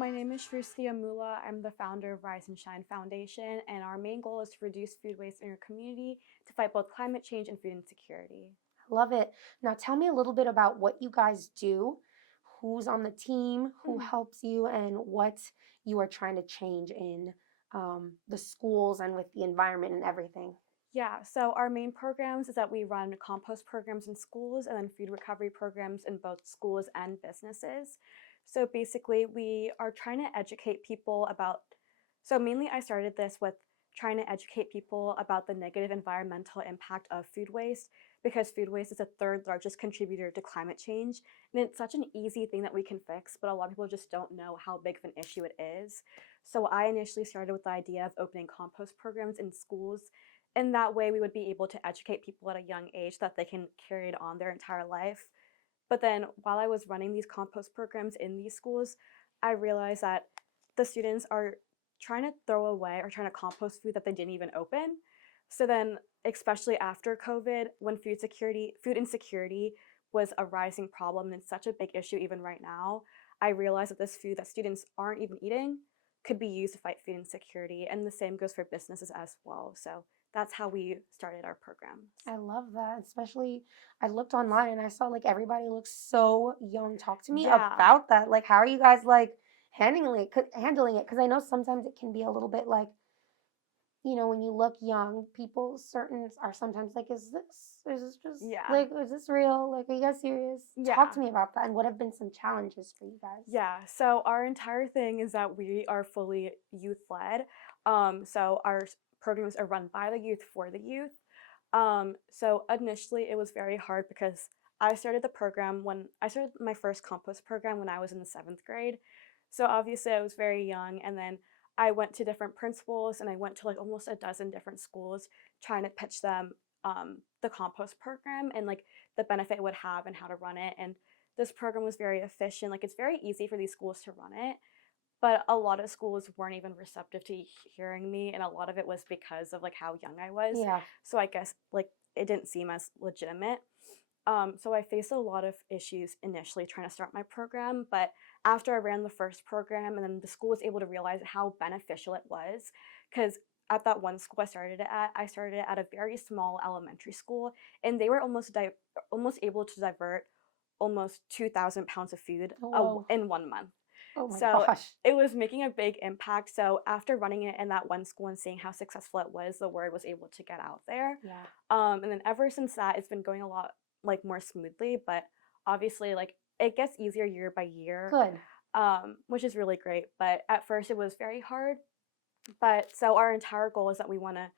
My name is Shrusti Amula. I'm the founder of Rise and Shine Foundation, and our main goal is to reduce food waste in your community to fight both climate change and food insecurity. Love it. Now tell me a little bit about what you guys do, who's on the team, who Mhm. helps you, and what you are trying to change in the schools and with the environment and everything. Yeah, so our main programs is that we run compost programs in schools and then food recovery programs in both schools and businesses. So basically, we are trying to educate people about. So mainly, I started this with trying to educate people about the negative environmental impact of food waste because food waste is the third largest contributor to climate change. And it's such an easy thing that we can fix, but a lot of people just don't know how big of an issue it is. So I initially started with the idea of opening compost programs in schools, and that way we would be able to educate people at a young age that they can carry it on their entire life. But then while I was running these compost programs in these schools, I realized that the students are trying to throw away or trying to compost food that they didn't even open. So then, especially after COVID, when food insecurity was a rising problem and it's such a big issue even right now, I realized that this food that students aren't even eating could be used to fight food insecurity. And the same goes for businesses as well. So that's how we started our programs. I love that. Especially, I looked online and I saw like everybody looks so young. Talk to me Yeah. about that. Like, how are you guys like handling it? Handling it? Because I know sometimes it can be a little bit like, when you look young, people certain are sometimes like, is this just Yeah. like, is this real? Like, are you guys serious? Talk Yeah. to me about that and what have been some challenges for you guys? Yeah, so our entire thing is that we are fully youth led. So our programs are run by the youth for the youth. So initially it was very hard because I started the program when I started my first compost program when I was in the seventh grade. So obviously I was very young, and then I went to different principals and I went to like almost a dozen different schools trying to pitch them the compost program and like the benefit it would have and how to run it. And this program was very efficient. Like it's very easy for these schools to run it, but a lot of schools weren't even receptive to hearing me, and a lot of it was because of like how young I was. Yeah. So I guess like it didn't seem as legitimate. So I faced a lot of issues initially trying to start my program, but after I ran the first program and then the school was able to realize how beneficial it was, because at that one school I started it at a very small elementary school, and they were almost able to divert almost 2,000 pounds of food Oh, whoa. in 1 month. Oh my So gosh. it was making a big impact. So after running it in that one school and seeing how successful it was, the word was able to get out there. Yeah. And then ever since that, it's been going a lot like more smoothly. But obviously, like it gets easier year by year, Good. which is really great. But at first, it was very hard. But so our entire goal is that we want to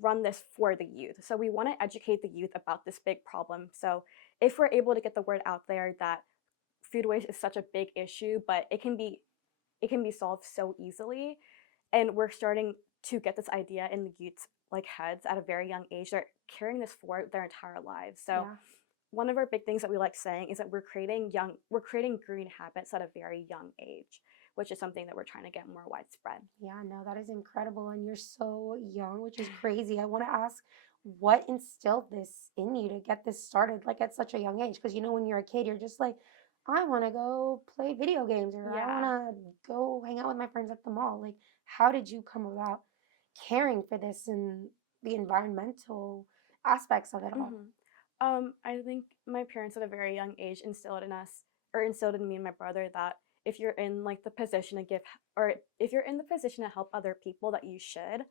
run this for the youth. So we want to educate the youth about this big problem. So if we're able to get the word out there that food waste is such a big issue, but it can be solved so easily, and we're starting to get this idea in the youth's like heads at a very young age. They're carrying this for their entire lives. So Yeah. one of our big things that we like saying is that we're creating green habits at a very young age, which is something that we're trying to get more widespread. Yeah, no, that is incredible. And you're so young, which is crazy. I want to ask what instilled this in you to get this started like at such a young age? Because when you're a kid, you're just like, I want to go play video games or I want Yeah. to go hang out with my friends at the mall. Like, how did you come about caring for this and the environmental aspects of it all? hmm I think my parents at a very young age instilled in me and my brother that if you're in like the position to give, or if you're in the position to help other people, that you should.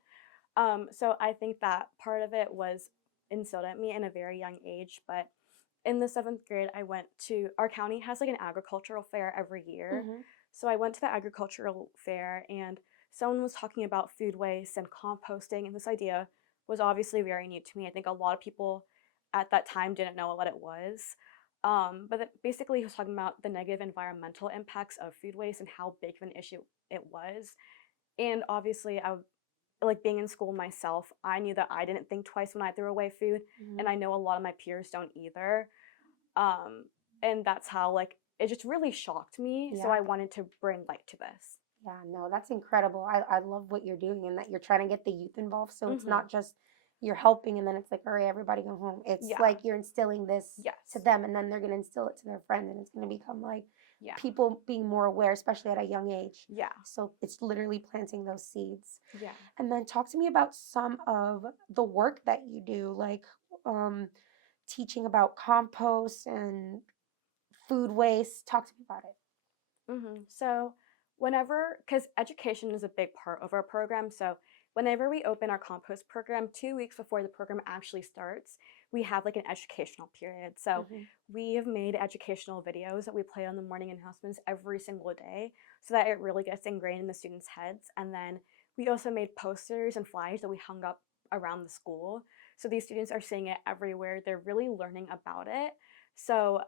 So I think that part of it was instilled at me in a very young age. But in the seventh grade, I went to our county has like an agricultural fair every year. Hmm. So I went to the agricultural fair, and someone was talking about food waste and composting, and this idea was obviously very new to me. I think a lot of people at that time didn't know what it was. Basically, he was talking about the negative environmental impacts of food waste and how big of an issue it was. And obviously, like being in school myself, I knew that I didn't think twice when I threw away food, Hmm. and I know a lot of my peers don't either. Um, and that's how like it just really shocked me. So Yeah. I wanted to bring light to this. Yeah, no, that's incredible. I love what you're doing and that you're trying to get the youth involved. So it's hmm not just you're helping and then it's like, all right, everybody go home. It's Yeah. like you're instilling this to Yes. them and then they're going to instill it to their friends and it's going to become like Yeah. people being more aware, especially at a young age. Yeah. So it's literally planting those seeds. Yeah. And then talk to me about some of the work that you do, like teaching about compost and food waste. Talk to me about it. So because education is a big part of our program, so whenever we open our compost program, 2 weeks before the program actually starts, we have like an educational period. So Hmm. we have made educational videos that we play on the morning announcements every single day so that it really gets ingrained in the students' heads. And then we also made posters and flyers that we hung up around the school. So these students are seeing it everywhere. They're really learning about it. So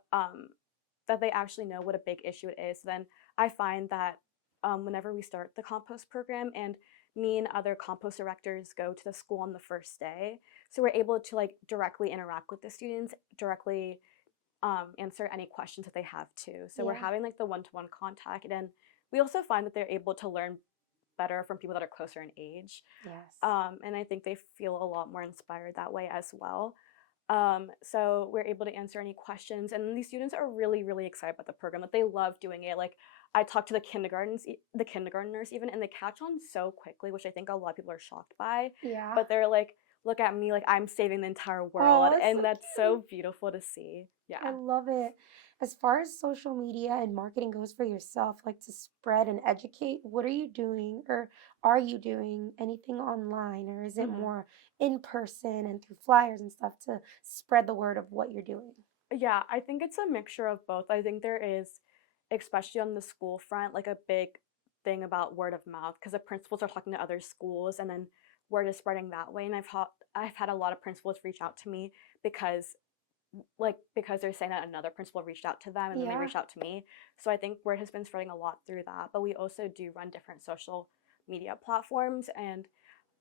that they actually know what a big issue it is. Then I find that whenever we start the compost program and me and other compost directors go to the school on the first day, so we're able to like directly interact with the students, directly answer any questions that they have too. So we're Yeah. having like the one-to-one contact, and we also find that they're able to learn better from people that are closer in age. Yes. And I think they feel a lot more inspired that way as well. So we're able to answer any questions, and these students are really, really excited about the program. Like they love doing it. Like I talked to the kindergartners even, and they catch on so quickly, which I think a lot of people are shocked by. Yeah. But they're like, "Look at me! Like I'm saving the entire Oh, world," that's so and that's cute. so beautiful to see. I Yeah. love it. As far as social media and marketing goes for yourself, like to spread and educate, what are you doing, or are you doing anything online, or is it hmm more in person and through flyers and stuff to spread the word of what you're doing? Yeah, I think it's a mixture of both. I think there is, especially on the school front, like a big thing about word of mouth because the principals are talking to other schools and then word is spreading that way. And I've had a lot of principals reach out to me because because they're saying that another principal reached out to them and then they Yeah. reached out to me. So I think word has been spreading a lot through that. But we also do run different social media platforms, and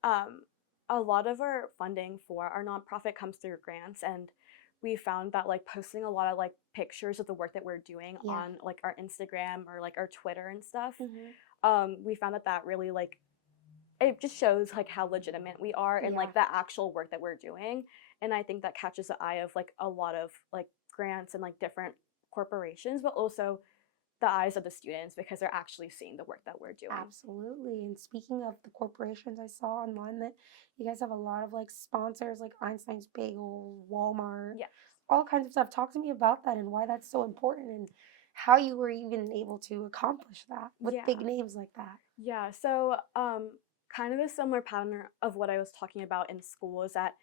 um, a lot of our funding for our nonprofit comes through grants, and we found that like posting a lot of like pictures of the work that we're doing Yeah. on like our Instagram or like our Twitter and stuff, Hmm. we found that that really like it just shows like how legitimate we are and Yeah. like the actual work that we're doing. And I think that catches the eye of like a lot of like grants and like different corporations, but also the eyes of the students because they're actually seeing the work that we're doing. Absolutely. And speaking of the corporations, I saw online that you guys have a lot of like sponsors like Einstein's Bagel, Walmart, Yes. all kinds of stuff. Talk to me about that and why that's so important and how you were even able to accomplish that with big Yeah. names like that. Yeah, so kind of a similar pattern of what I was talking about in school is that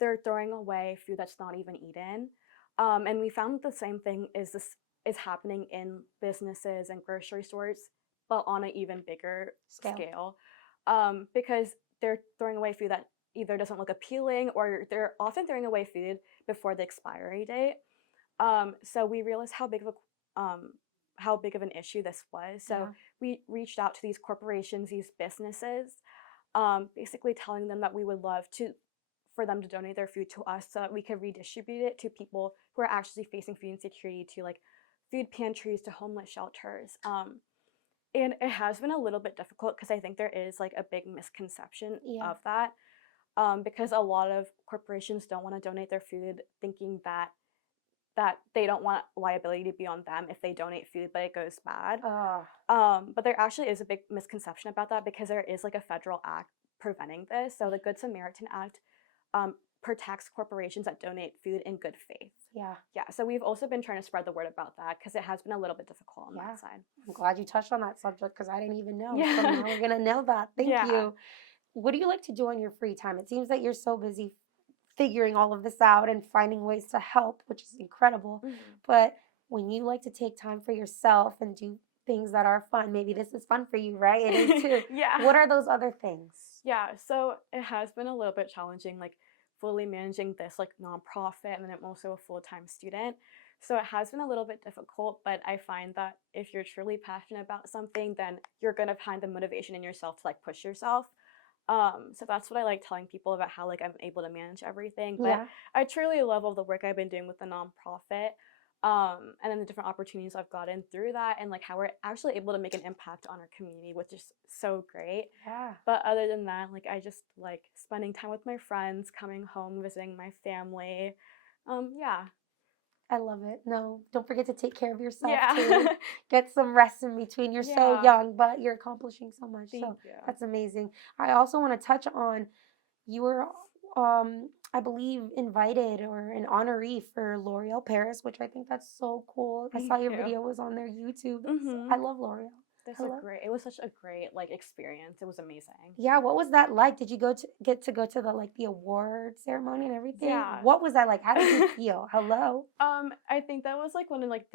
they're throwing away food that's not even eaten. And we found that the same thing is happening in businesses and grocery stores, but on an even bigger Scale. scale. Because they're throwing away food that either doesn't look appealing or they're often throwing away food before the expiry date. So we realized how big of an issue this was. So Yeah. we reached out to these corporations, these businesses, basically telling them that we would love to for them to donate their food to us so that we could redistribute it to people who are actually facing food insecurity, to like food pantries, to homeless shelters. And it has been a little bit difficult because I think there is like a big misconception Yeah. of that. Because a lot of corporations don't want to donate their food thinking that they don't want liability to be on them if they donate food, but it goes bad. Uh, But there actually is a big misconception about that because there is like a federal act preventing this. So the Good Samaritan Act protects corporations that donate food in good faith. yeah. Yeah, so we've also been trying to spread the word about that because it has been a little bit difficult on Yeah. that side. I'm glad you touched on that subject because I didn't even know. So Yeah, now we're going to know that. Thank yeah. you. What do you like to do on your free time? It seems that you're so busy figuring all of this out and finding ways to help, which is incredible. Mhm. But when you like to take time for yourself and do things that are fun, maybe this is fun for you, right? It is too. Yeah. What are those other things? Yeah, so it has been a little bit challenging, like fully managing this like nonprofit, and then I'm also a full-time student. So it has been a little bit difficult, but I find that if you're truly passionate about something, then you're gonna find the motivation in yourself to like push yourself. So that's what I like telling people about how like I'm able to manage everything. But Yeah. I truly love all the work I've been doing with the nonprofit. And then the different opportunities I've gotten through that and like how we're actually able to make an impact on our community, which is so great. Yeah. But other than that, like I just like spending time with my friends, coming home, visiting my family. Yeah. I love it. No, don't forget to take care of yourself too. Yeah. Get some rest in between. You're so Yeah. young, but you're accomplishing so much. Thank So you. that's amazing. I also want to touch on you were, I believe, invited or an honoree for L'Oreal Paris, which I think that's so cool. I saw Thank your you. video was on their YouTube. I Mhm. love L'Oreal. I love. It was such a great like experience. It was amazing. Yeah, what was that like? Did you get to go to the award ceremony and everything? Yeah. What was that like? How did you feel? Hello. I think that was like one of like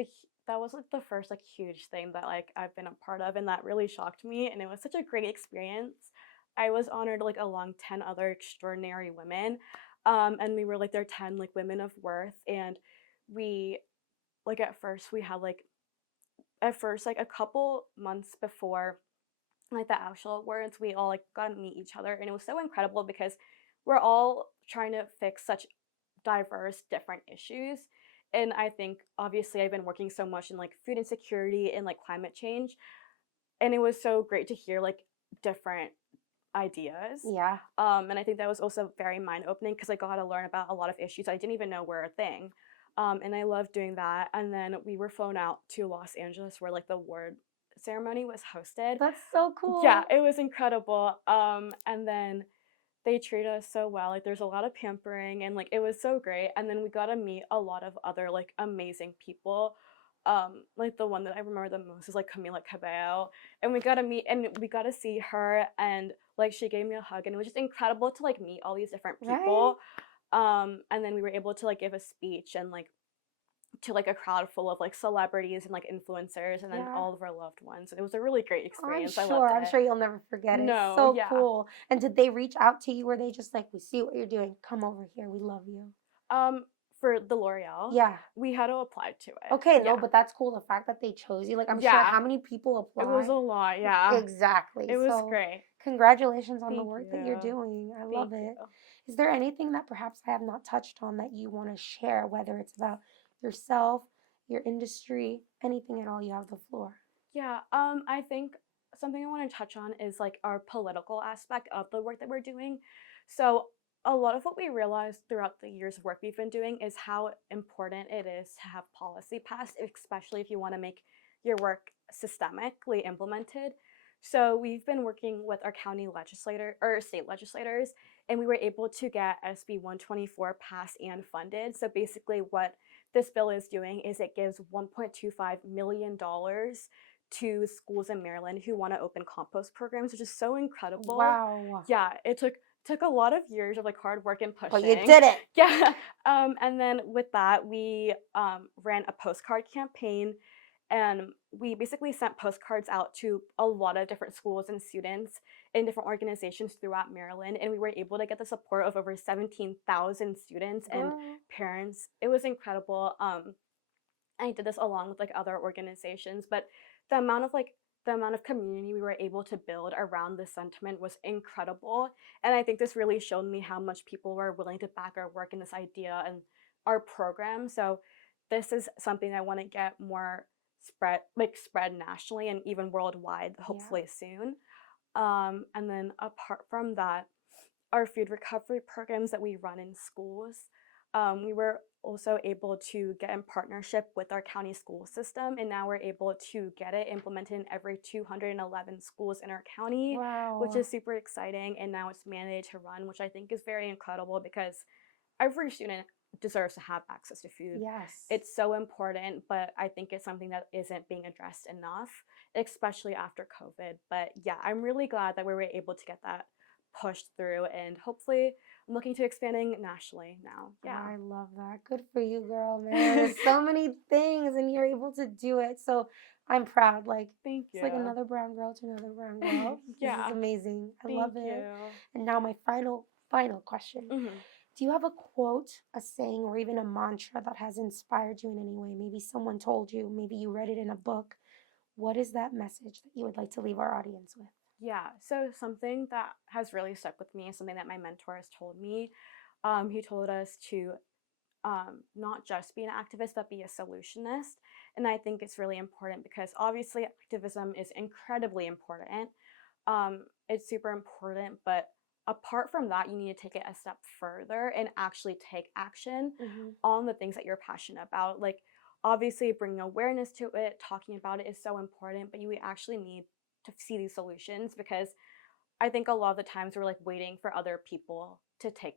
that was like the first like huge thing that like I've been a part of, and that really shocked me, and it was such a great experience. I was honored like along 10 other extraordinary women. And we were like their 10 like women of worth, and we like at first like a couple months before like the actual awards, we all like got to meet each other, and it was so incredible because we're all trying to fix such diverse different issues. And I think obviously I've been working so much in like food insecurity and like climate change, and it was so great to hear like different ideas. Yeah. And I think that was also very mind opening because I got to learn about a lot of issues I didn't even know were a thing. And I loved doing that. And then we were flown out to Los Angeles where like the award ceremony was hosted. That's so Yeah, cool. it was incredible. And then they treat us so well. Like there's a lot of pampering, and like it was so great. And then we got to meet a lot of other like amazing people. Like the one that I remember the most is like Camila Cabello, and we got to see her, and like she gave me a hug, and it was just incredible to like meet all these different Right? people. And then we were able to like give a speech and like to like a crowd full of like celebrities and like influencers, and then Yeah. all of our loved ones. It was a really great I'm experience. I loved sure. I'm it. sure you'll never forget it. No, So yeah. cool. And did they reach out to you? Were they just like, we see what you're doing. Come over here. We love you. Um, for the L'Oreal, Yeah. we had to apply to it. Okay, no, Yeah. but that's cool. The fact that they chose you. Like, I'm sure Yeah. how many people It was apply? a lot, yeah. Exactly. It was So, great. congratulations on the Thank work that you're you. doing. I love Thank you. it. Is there anything that perhaps I have not touched on that you want to share, whether it's about yourself, your industry, anything at all? You have the floor. Yeah, I think something I want to touch on is like our political aspect of the work that we're doing. So, a lot of what we realized throughout the years of work we've been doing is how important it is to have policy passed, especially if you want to make your work systemically implemented. So, we've been working with our county legislator or state legislators, and we were able to get SB 124 passed and funded. So, basically, what this bill is doing is it gives $1.25 million to schools in Maryland who want to open compost programs, which is so incredible. Wow. Yeah, it took a lot of years of like hard work and But you pushing. did it. Yeah. And then with that, we ran a postcard campaign, and we basically sent postcards out to a lot of different schools and students in different organizations throughout Maryland, and we were able to get the support of over 17,000 students and Girl. parents. It was incredible. I did this along with like other organizations, but the amount of like the amount of community we were able to build around this sentiment was incredible. And I think this really showed me how much people were willing to back our work and this idea and our program. So this is something I want to get more spread nationally and even worldwide, Yeah. hopefully soon. And then apart from that, our food recovery programs that we run in schools. We were also able to get in partnership with our county school system, and now we're able to get it implemented in every 211 schools in our county, which Wow. is super exciting. And now it's mandated to run, which I think is very incredible because every student deserves to have access to food. Yes. It's so important, but I think it's something that isn't being addressed enough, especially after COVID. But yeah, I'm really glad that we were able to get that pushed through, and hopefully I'm looking to expanding nationally now. Yeah. I love that. Good for you, girl, man. There's so many things and you're able to do it. So I'm proud. Like Thank it's like you. another brown girl to another brown girl. This is Yeah. amazing. I love Thank it. you. And now my final question. Hmm. Do you have a quote, a saying, or even a mantra that has inspired you in any way? Maybe someone told you, maybe you read it in a book. What is that message that you would like to leave our audience with? Yeah. So something that has really stuck with me is something that my mentor has told me. He told us to not just be an activist, but be a solutionist. And I think it's really important because obviously activism is incredibly important. It's super important, but apart from that, you need to take it a step further and actually take action Hmm. on the things that you're passionate about. Like, obviously, bringing awareness to it, talking about it is so important, but you actually need to see these solutions because I think a lot of the times we're like waiting for other people to take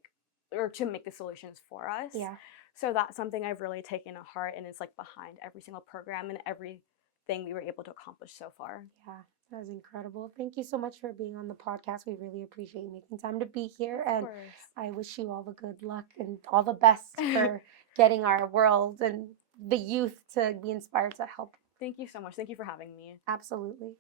or to make the solutions for us. Yeah. So that's something I've really taken to heart and is like behind every single program and everything we were able to accomplish so far. Yeah, that was incredible. Thank you so much for being on the podcast. We really appreciate you making time to be here. Of And course. I wish you all the good luck and all the best for getting our world and the youth to be inspired to help. Thank you so much. Thank you for having me. Absolutely.